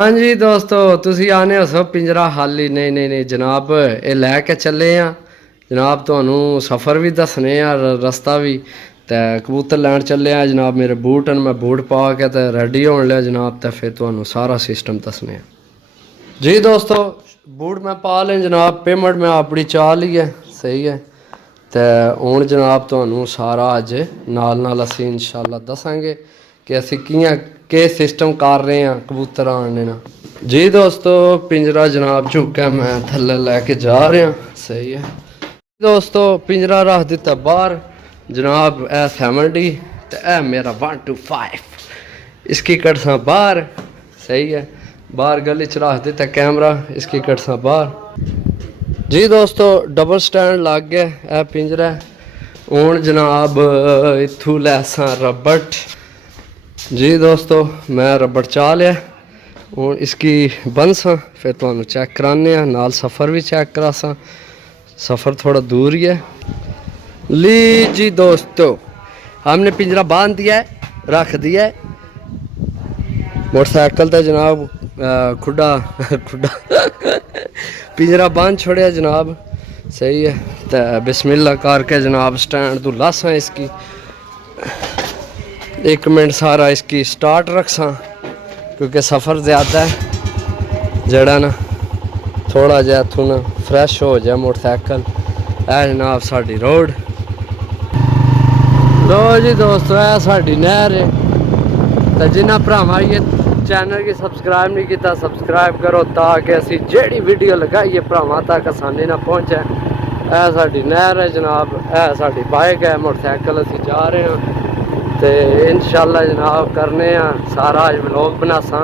हाँ जी दोस्तों तुसी आने हो सब पिंजरा खाली नहीं जनाब ये लैके चले आ जनाब तुहानू सफ़र भी दसने आ रस्ता भी ते कबूतर लैन चले आ जनाब मेरे बूट न मैं बूट पा के ते रेडी होने लिया जनाब ते फिर तुहानू सारा सिस्टम दसने जी दोस्तों बूट मैं पा लें जनाब पेमेंट मैं अपनी चा ली है सही है तो हूँ जनाब तुहानू सारा अज नाल असी इंशाल्लाह दसांगे कि असी कियां के सिस्टम कर रहे हैं कबूतर आने ना जी दोस्तों पिंजरा जनाब झुका मैं थल्ले लैके जा रहा सही है दोस्तों पिंजरा रख दिता बाहर जनाब ए 70 तो ए मेरा 125 इसकी कटसा बाहर सही है बाहर गली च रख दिता कैमरा इसकी कटसा बाहर जी दोस्तों डबल स्टैंड लग गया ए पिंजरा हूँ जनाब इत्थू लैसा रबट जी दोस्तों मैं रबड़ चा लिया हूँ इसकी बनसा फिर तुहानू चेक कराने नाल सफ़र भी चेक करासा सफ़र थोड़ा दूर ही है ली जी दोस्तों हमने पिंजरा बांध दिया है रख दिया है मोटरसाइकिल तो जनाब खुडा खुडा पिंजरा बांध छोड़िया जनाब सही है तो बिस्मिल्लाह करके जनाब स्टैंड तो लासा इसकी 1 मिनट सारा इसकी स्टार्ट रखसा क्योंकि सफ़र ज़्यादा है जड़ा ना थोड़ा जहा इथों ना फ्रैश हो जाए मोटरसाइकिल है जनाब साड़ी रोड लो जी दोस्तों है साड़ी नहर है तो जिन्हें भरावां ये चैनल की सब्सक्राइब नहीं किया सब्सक्राइब करो ताकि असी जेड़ी वीडियो लगाइए भरावां तक आसानी ना पहुँचे है साड़ी नहर है जनाब है साड़ी बाइक है मोटरसाइकिल असी जा रहे हैं तो इंशाल्लाह जनाब करने सारा अज व्लॉग बनासा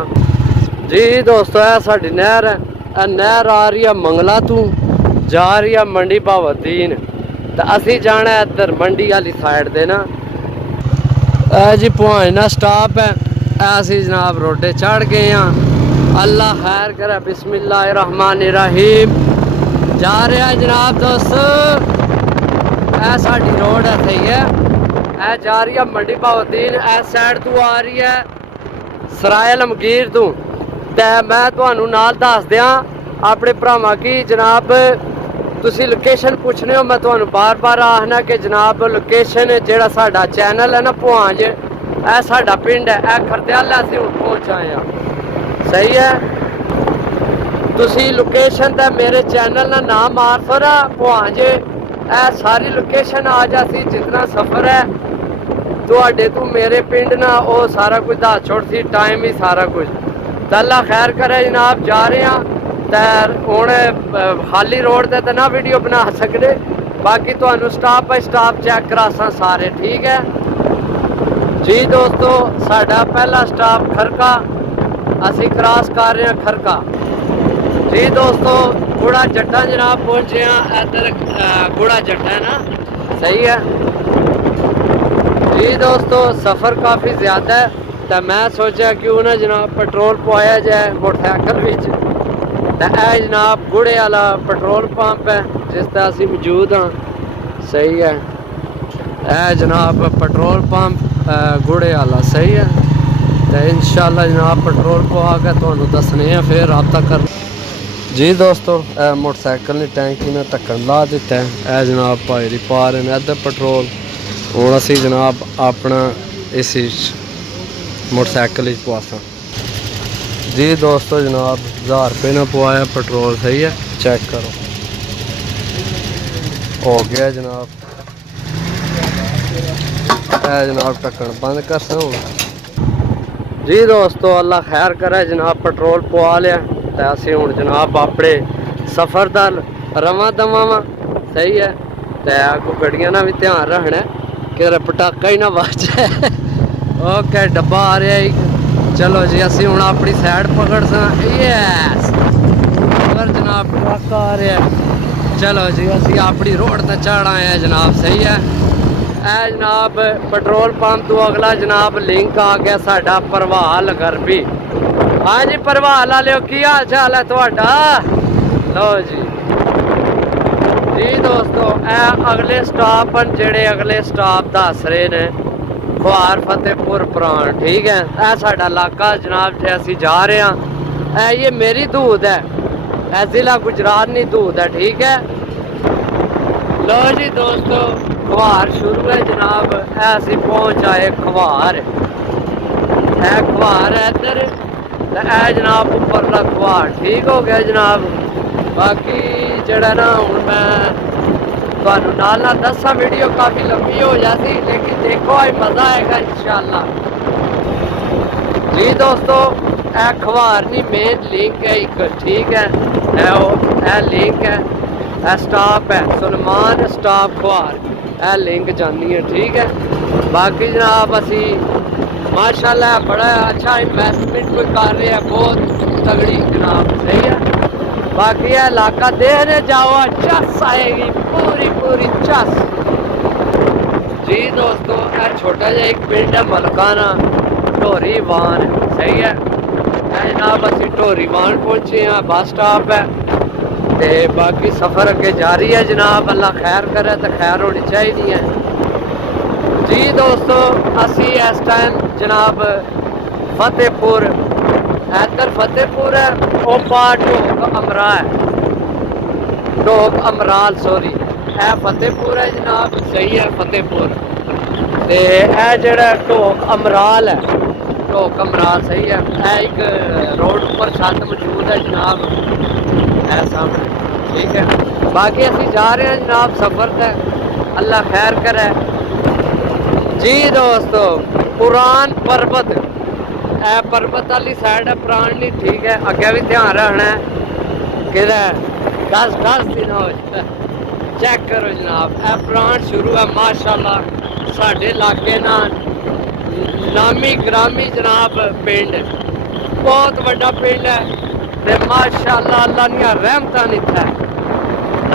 जी दोस्तों है साड़ी नहर है नहर आ रही है मंगला तू जा रही है मंडी भावुद्दीन तो असी जाना है इधर मंडी वाली साइड दे ना जी पुहाना स्टाप है असी जनाब रोडे चढ़ गए हैं अल्लाह खैर करे बिस्मिल्लाहिर्रहमानिर्रहीम जा रहे हैं जनाब दोस्तों ऐ साड़ी रोड है सही है ऐ जा रही है मंडी भावुद्दीन इस साइड तू आ रही है सराय लमगीर तू ते मैं तुहानू नाल दस दियां अपने भरावां की जनाब तुसी लोकेशन पूछने हो मैं तुहानू बार बार आखना कि जनाब लोकेशन जेड़ा साडा चैनल है ना पुहांज ऐ साडा पिंड है ऐ खरदयाल असीं हुण पहुंच आए हैं सही है तुसी लोकेशन ते मेरे चैनल ना नाम मार सो ना पुहांज ऐ सारी लोकेशन आ जासी जितना सफ़र है तुहाडे तू मेरे पिंड ना वो सारा कुछ दस छोड़ सी टाइम ही सारा कुछ तो अल्लाह खैर करे जनाब जा रहे हैं तो हूँ खाली रोड ते तो ना वीडियो बना सकते बाकी तुहानू stop by stop check Karasa सारे ठीक है जी दोस्तों साडा पहला स्टाप खरका असी क्रॉस कर रहे हैं खरका जी दोस्तों गुड़ा जट्टा जनाब पहुंचे हैं इधर गुड़ा जट्टा है ना सही है जी दोस्तों सफ़र काफ़ी ज़्यादा है तो मैं सोचा क्यों ना जनाब पेट्रोल पवाया जाए मोटरसाइकिल तो यह जनाब गुड़े वाला पेट्रोल पंप है जिस तरह असी मौजूद हाँ सही है यह जनाब पेट्रोल पंप गुड़े वाला सही है तो इंशाल्लाह जनाब पेट्रोल पवा के तुहानू दसने फिर रब्ता कर जी दोस्तों मोटरसाइकिल ने टैंकी ने ढक्कन ला दिता है यह जनाब भाई पा रहे हैं इधर पेट्रोल हूँ असी जनाब अपना इस मोटरसाइकिल पवासा जी दोस्तों जनाब 1000 रुपये ने पवाया पेट्रोल सही है चेक करो हो गया जनाब जनाब ढक्कन बंद कर सा जी दोस्तों अल्लाह खैर करे जनाब पेट्रोल पवा लिया तो असी हूँ जनाब अपने सफ़र का रवा दवा वा सही है तो अगों गड्डियां ना भी ध्यान रखना कि पटाका ही ना बच जाए ओके डब्बा आ रहा है चलो जी असी हूँ अपनी साइड पकड़ सा यस अगर जनाब पटाका आ रहा है चलो जी असी अपनी रोड तो चढ़ आए हैं जनाब सही है ए जनाब पेट्रोल पंप तो अगला जनाब लिंक आ गया साडा परवाल गरबी हाँ जी परवाल वाले की हाल चाल है तुहाडा लो जी जी दोस्तों ए अगले स्टाप जेड़े अगले स्टाप दस रहे ने खुआर फतेहपुर प्राण ठीक है यह साडा इलाका जनाब जे असी जा रहे हैं ये मेरी दूध है, जिला गुजरात नहीं दूध है, ठीक है। लो जी दोस्तों, खवार शुरू है जनाब। ऐसे पहुंच आए खवार, खवार है इधर जनाब, उपरला खवार ठीक हो गया जनाब। बाकी जड़ा ना हूँ मैं तुहानू नाल दसा, वीडियो काफ़ी लंबी हो जाती, लेकिन देखो आज मज़ा आएगा इंशाल्लाह जी दोस्तों। ए खवार नहीं मेन लिंक है एक, ठीक है। ए लिंक है, ए स्टाप है सुलेमान स्टाप खवार, ए लिंक जानी है, ठीक है। बाकी जनाब असी माशाल्लाह बड़ा अच्छा इन्वेस्टमेंट कोई कर रहे हैं, बहुत तगड़ी जनाब, सही है। बाकी यह इलाका देखने जाओ, चस आएगी पूरी पूरी चस जी दोस्तों। यह छोटा जहा एक पिंड है मलकाना ढोरी वान, सही है जनाब। असी ढोरी वान पहुंचे हैं, बस स्टॉप है। ते बाकी सफ़र अगे जारी है जनाब, अल्लाह खैर करे तो खैर होनी चाहिए है जी दोस्तों। असी इस टाइम जनाब फतेहपुर, इधर फतेहपुर है, वो पार ढोक अमरा है, ढोक अमराल सॉरी, है फतेहपुर है जनाब, सही है फतेहपुर। ते है जड़ा ढोक अमराल है, ढोक अमराल सही है। एक रोड पर छत मौजूद है जनाब, है सामने, ठीक है। बाकी असी जा रहे हैं जनाब सफ़र तक, अल्लाह खैर करे जी दोस्तों। पुरान पर्वत, पर्वत वाली साइड है पुरानी, ठीक है। अगे भी ध्यान रखना है कि 10 दिन हो चेक करो जनाब। ए पुरान शुरू है माशाल्लाह, साढ़े इलाके ना नामी ग्रामी जनाब पिंड, बहुत बड़ा पिंड है ते माशाल्लाह अल्लाह दियां रहमतां इत्थै,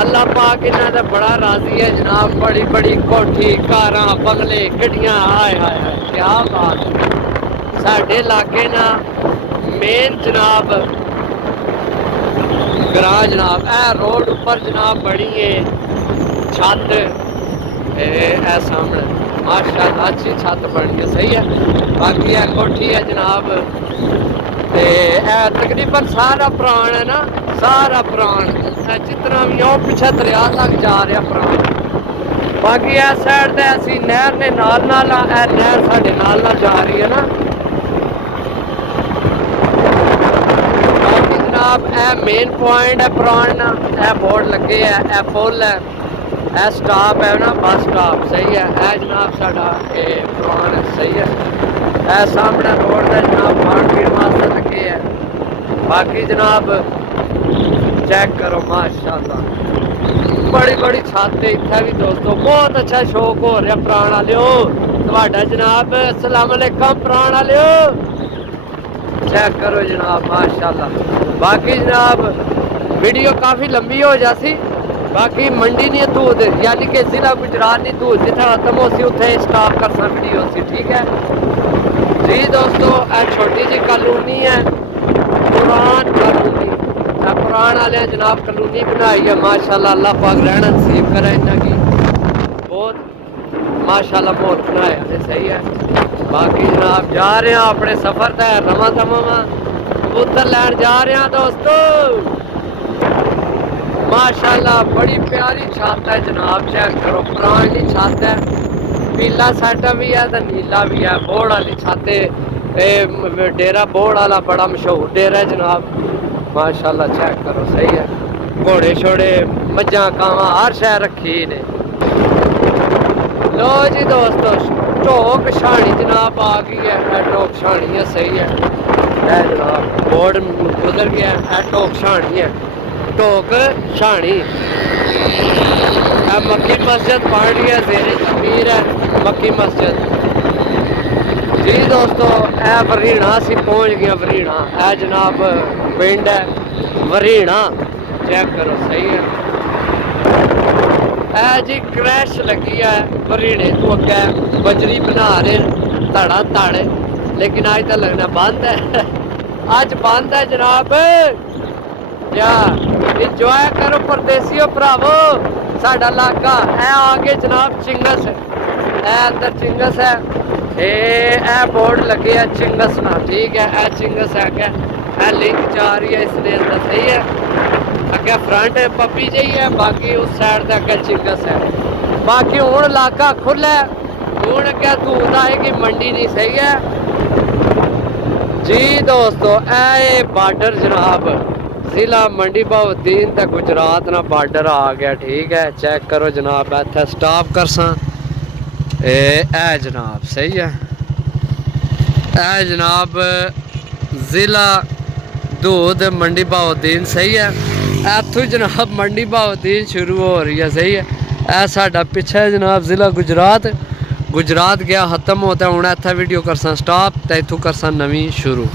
अल्लाह पाक इन्हां दा बड़ा राजी है जनाब। बड़ी बड़ी कोठी कारां बंगले गड्डियां, हाय हाय हाय क्या बात। साढ़े इलाके ना मेन जनाब ग्रां जनाब, ए रोड ऊपर जनाब बड़ी है छत, ए सामने माशाल्लाह अच्छी छत बनी है, सही है। बाकी है कोठी है जनाब, ते तकरीबन सारा प्राण है ना, सारा प्राण जितना भी हो पिछे दरिया तक जा रहा प्राण। बाकी इस साइड ते असी नहर ने नाल नहर साढ़े नाल जा रही है ना। बाकी जनाब ए मेन पॉइंट है प्राण ना, ए बोर्ड लगे है, ए पुल है, ए स्टॉप है ना, बस स्टॉप, सही है। ए जनाब साढ़ा प्राण है, सही है। ए सामने रोड है जनाब, खान पीन वास्ते लगे है। बाकी जनाब चेक करो माशाल्लाह बड़ी बड़ी छत इत्थे भी दोस्तों, बहुत अच्छा शौक हो रहा प्राण वालियो तुहाडा जनाब। अस्सलाम वालेकुम प्राण वालियो, चेक करो जनाब माशाल्लाह। बाकी जनाब वीडियो काफ़ी लंबी हो जाती। बाकी मंडी नहीं दूध यानी कि जिला गुजरात नहीं दूध जितना खत्म हो सी उत्थे स्टॉप कर सकती हो सी, ठीक है जी दोस्तों। छोटी जी कॉलोनी है पुरान कॉलोनी, पुरान वाले जनाब कॉलोनी बनाई है माशाल्लाह, अल्लाह पाक रहना नसीब करे इन्हों की, बहुत माशाल्लाह बहुत बनाया है, सही है। बाकी जनाब जा रहे हैं अपने सफ़र तय रवा दवा कबूतर लैन जा रहे हैं दोस्तों माशाल्लाह। बड़ी प्यारी छत है जनाब, चेक करो पुरानी छत है, पीला सेट भी है तो नीला भी है। बोर्ड वाली छत है, डेरा बोर्ड वाला बड़ा मशहूर डेरा है जनाब माशाल्लाह, चेक करो सही है। घोड़े छोड़े मज्जां कावां हर शहर रखी ने। लो जी दोस्तों ढोक छाणी जनाब आ गई है, ढोक छाणी है, सही है जनाब। बोर्ड गुजर गया है, ढोक छाणी है, ढोक छाणी। मक्की मस्जिद बन गया, जेरे जमीर है मक्की मस्जिद जी दोस्तों। ए वरीणा असी पहुंच गए, वरीणा है जनाब पिंड है वरीणा, चेक करो सही है। ए जी क्रैश लगी है वरीणे तो अगे, बजरी बना रहे धड़ा धड़, लेकिन अज तो लगना बंद है, अज बंद है जनाब। या इंजॉय करो परदेसियों भरावो, साडा इलाका है आगे जनाब चिंगस, है अंदर चिंगस है, ए बोर्ड लगे है चिंगस ना, ठीक है। ए चिंगस है क्या लिंक जा रही है इसलिए अंदर सही है। अगे फ्रंट पप्पी जी है, बाकी उस साइड तक अगे चिंगस है। बाकी हूँ इलाका खुला है, हूँ अगे धूत आएगी मंडी नहीं सही है जी दोस्तों। ए बार्डर जनाब जिला मंडी बहाउद्दीन ते गुजरात ना बार्डर आ गया, ठीक है। चेक करो जनाब, इत्थे स्टॉप कर सा ए जनाब सही है। ए जनाब जिला दूध मंडी बहाउद्दीन सही है। इत्थों जनाब मंडी बहाउद्दीन शुरू हो रही है सही है। ए साडा पिछे जनाब जिला गुजरात गया खत्म होता है। हूँ इत्थे वीडियो करसा स्टॉप ते इत्थों करसा नवी शुरू।